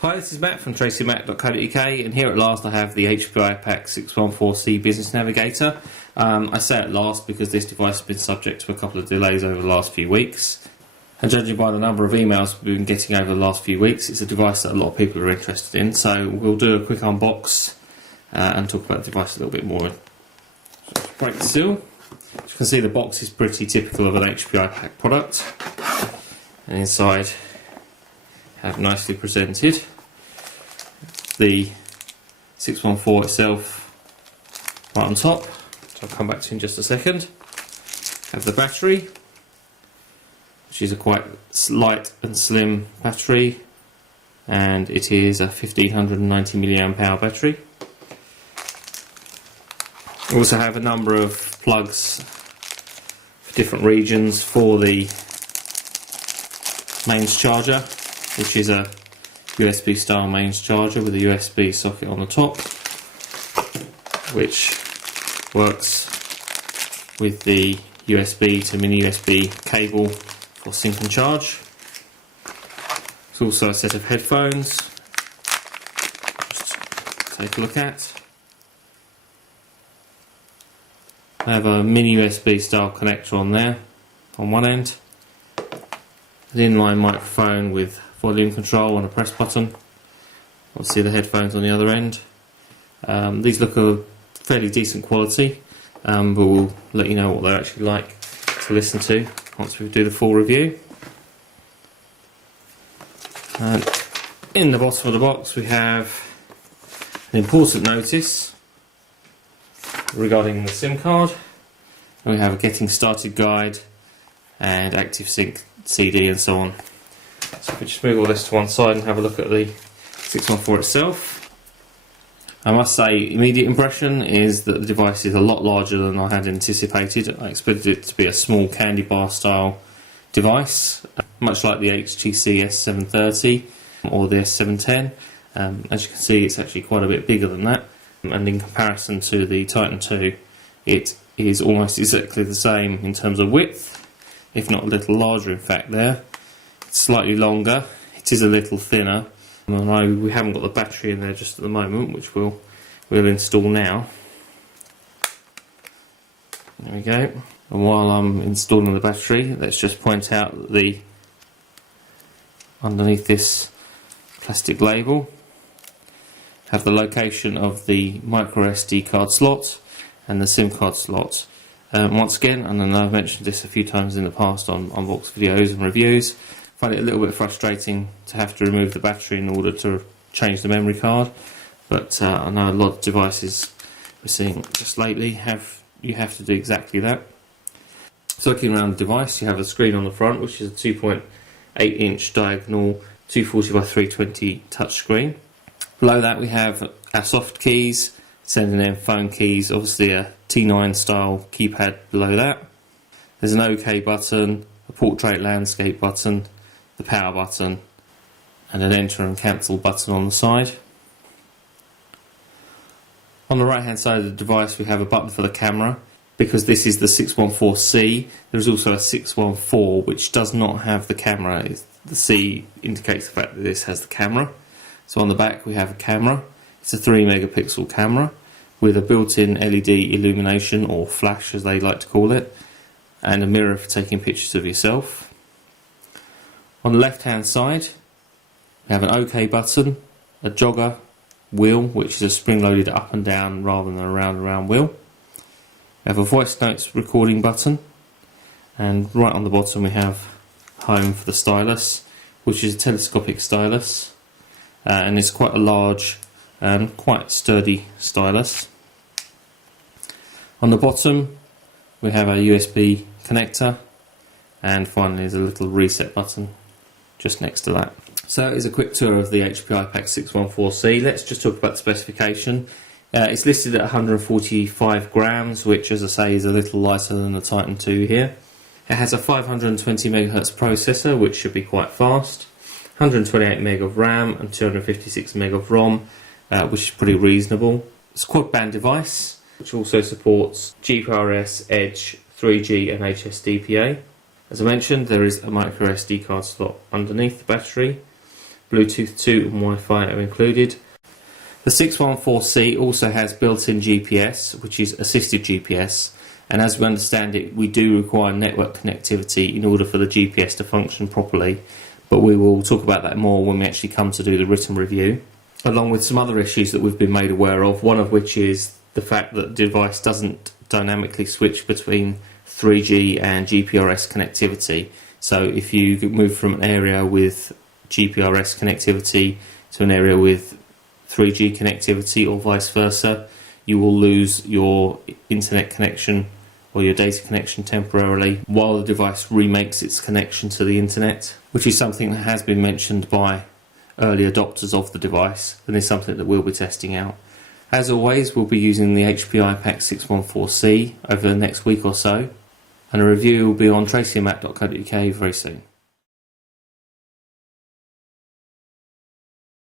Hi, this is Matt from tracymac.co.uk, and here at last I have the HP iPAQ 614C Business Navigator. I say at last because this device has been subject to a couple of delays over the last few weeks. And judging by the number of emails we've been getting over the last few weeks, it's a device that a lot of people are interested in. So we'll do a quick unbox and talk about the device a little bit more. So break the seal. As you can see, the box is pretty typical of an HP iPAQ product. And inside, have nicely presented the 614 itself right on top, which I'll come back to in just a second. Have the battery, which is a quite light and slim battery, and it is a 1590 mAh battery. We also have a number of plugs for different regions for the mains charger, which is a USB style mains charger with a USB socket on the top, which works with the USB to mini USB cable for sync and charge. There's also a set of headphones, just take a look at. I have a mini USB style connector on there, on one end, an inline microphone with volume control and a press button. Obviously the headphones on the other end. These look a fairly decent quality, but we'll let you know what they're actually like to listen to once we do the full review. And in the bottom of the box we have an important notice regarding the SIM card, and we have a getting started guide and active sync CD and so on. So if we just move all this to one side and have a look at the 614 itself, I must say immediate impression is that the device is a lot larger than I had anticipated. I expected it to be a small candy bar style device, much like the HTC S730 or the S710. As you can see, it's actually quite a bit bigger than that, and in comparison to the Titan II, it is almost exactly the same in terms of width, if not a little larger in fact there. It's slightly longer, it is a little thinner, and we haven't got the battery in there just at the moment, which we'll install now. There we go. And while I'm installing the battery, let's just point out that underneath this plastic label have the location of the micro SD card slot and the SIM card slot. Once again, and I know I've mentioned this a few times in the past on unboxed videos and reviews, I find it a little bit frustrating to have to remove the battery in order to change the memory card, but I know a lot of devices we're seeing just lately you have to do exactly that. So looking around the device, you have a screen on the front, which is a 2.8 inch diagonal 240 by 320 touch screen. Below that we have our soft keys, sending in phone keys, obviously a T9 style keypad below that. There's an OK button, a portrait landscape button, the power button, and an enter and cancel button on the side. On the right hand side of the device we have a button for the camera. Because this is the 614C, there's also a 614 which does not have the camera. The C indicates the fact that this has the camera. So on the back we have a camera. It's a 3 megapixel camera with a built-in LED illumination, or flash as they like to call it, and a mirror for taking pictures of yourself. On the left hand side we have an OK button, a jogger wheel, which is a spring-loaded up and down rather than a round wheel. We have a voice notes recording button, and right on the bottom we have home for the stylus, which is a telescopic stylus, and it's quite a large and quite sturdy stylus. On the bottom we have a USB connector, and finally there's a little reset button just next to that. So that is a quick tour of the HP iPAQ 614C. Let's just talk about the specification. It's listed at 145 grams, which as I say is a little lighter than the Titan II here. It has a 520 MHz processor, which should be quite fast, 128 meg of RAM and 256 meg of ROM, which is pretty reasonable. It's a quad band device, which also supports GPRS, Edge, 3G and HSDPA. As I mentioned, there is a micro SD card slot underneath the battery. Bluetooth 2 and Wi-Fi are included. The 614C also has built-in GPS, which is assisted GPS, and as we understand it, we do require network connectivity in order for the GPS to function properly, but we will talk about that more when we actually come to do the written review, along with some other issues that we've been made aware of, one of which is the fact that the device doesn't dynamically switch between 3G and GPRS connectivity. So if you move from an area with GPRS connectivity to an area with 3G connectivity or vice versa, you will lose your internet connection or your data connection temporarily while the device remakes its connection to the internet, which is something that has been mentioned by early adopters of the device and is something that we'll be testing out. As always, we'll be using the HP iPAQ 614C over the next week or so, and a review will be on tracyandmac.co.uk very soon.